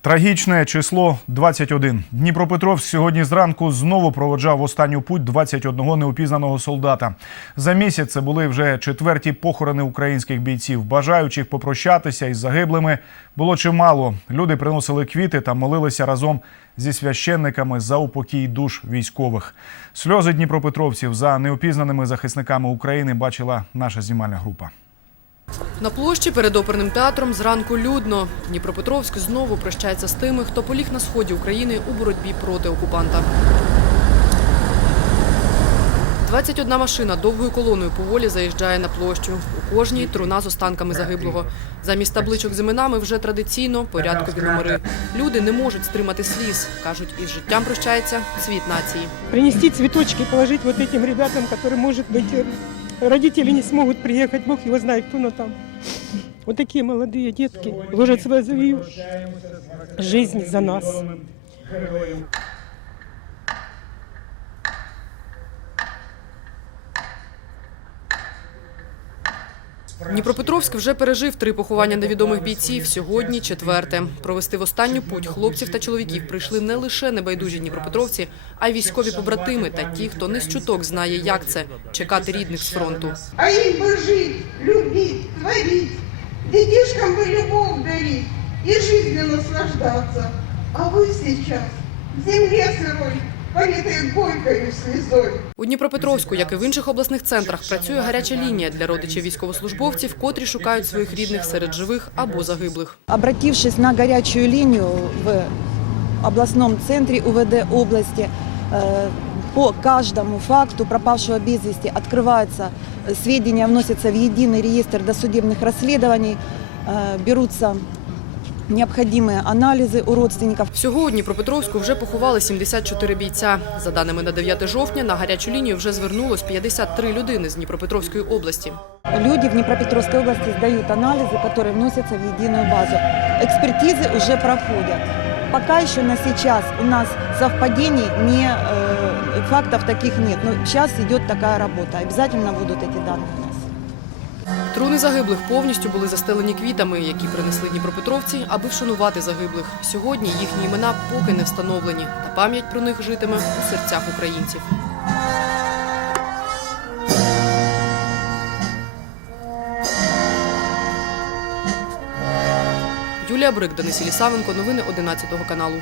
Трагічне число 21. Дніпропетровськ сьогодні зранку знову проводжав останню путь 21 неупізнаного солдата. За місяць це були вже четверті похорони українських бійців. Бажаючих попрощатися із загиблими було чимало. Люди приносили квіти та молилися разом зі священниками за упокій душ військових. Сльози дніпропетровців за неопізнаними захисниками України бачила наша знімальна група. На площі перед оперним театром зранку людно. Дніпропетровськ знову прощається з тими, хто поліг на сході України у боротьбі проти окупанта. 21 машина довгою колоною поволі заїжджає на площу. У кожній труна з останками загиблого. Замість табличок з іменами вже традиційно порядкові номери. Люди не можуть стримати сліз. Кажуть, із життям прощається світ нації. принести цветочки, положить вот этим ребятам, которые, может быть, э, родители не смогут приехать, Бог его знает, кто на там. Вот такие молодые детки ложат свою жизнь за нас. Дніпропетровськ вже пережив три поховання невідомих бійців. Сьогодні четверте. Провести в останню путь хлопців та чоловіків прийшли не лише небайдужі дніпропетровці, а й військові побратими та ті, хто не з чуток знає, як це чекати рідних з фронту. А им бы жить, любить, творить, детишкам бы любовь дарить и жизнью наслаждаться. А вы сейчас в земле сырой, политой горькою слезой. У Дніпропетровську, як і в інших обласних центрах, працює гаряча лінія для родичів військовослужбовців, котрі шукають своїх рідних серед живих або загиблих. Обратившись на горячую линию в областном центре УВД области, э, по каждому факту пропавшего без вести открываются э, сведения, вносятся в единый реестр досудебных расследований, э, берутся необходимые анализы у родственников. Всього у Дніпропетровську вже поховали 74 бійця. За даними на 9 жовтня, на гарячу лінію вже звернулось 53 людини з Дніпропетровської області. Люди в Днепропетровской области сдают анализы, которые вносятся в единую базу. Экспертизы уже проходят. Пока еще на сейчас у нас совпадений, не, э, фактов таких нет. Но сейчас идет такая работа. Обязательно будут эти данные у нас. Труни загиблих повністю були застелені квітами, які принесли дніпропетровці, аби вшанувати загиблих. Сьогодні їхні імена поки не встановлені, та пам'ять про них житиме у серцях українців. Юлія Брик, Денис Ілісавенко. Новини 11 каналу.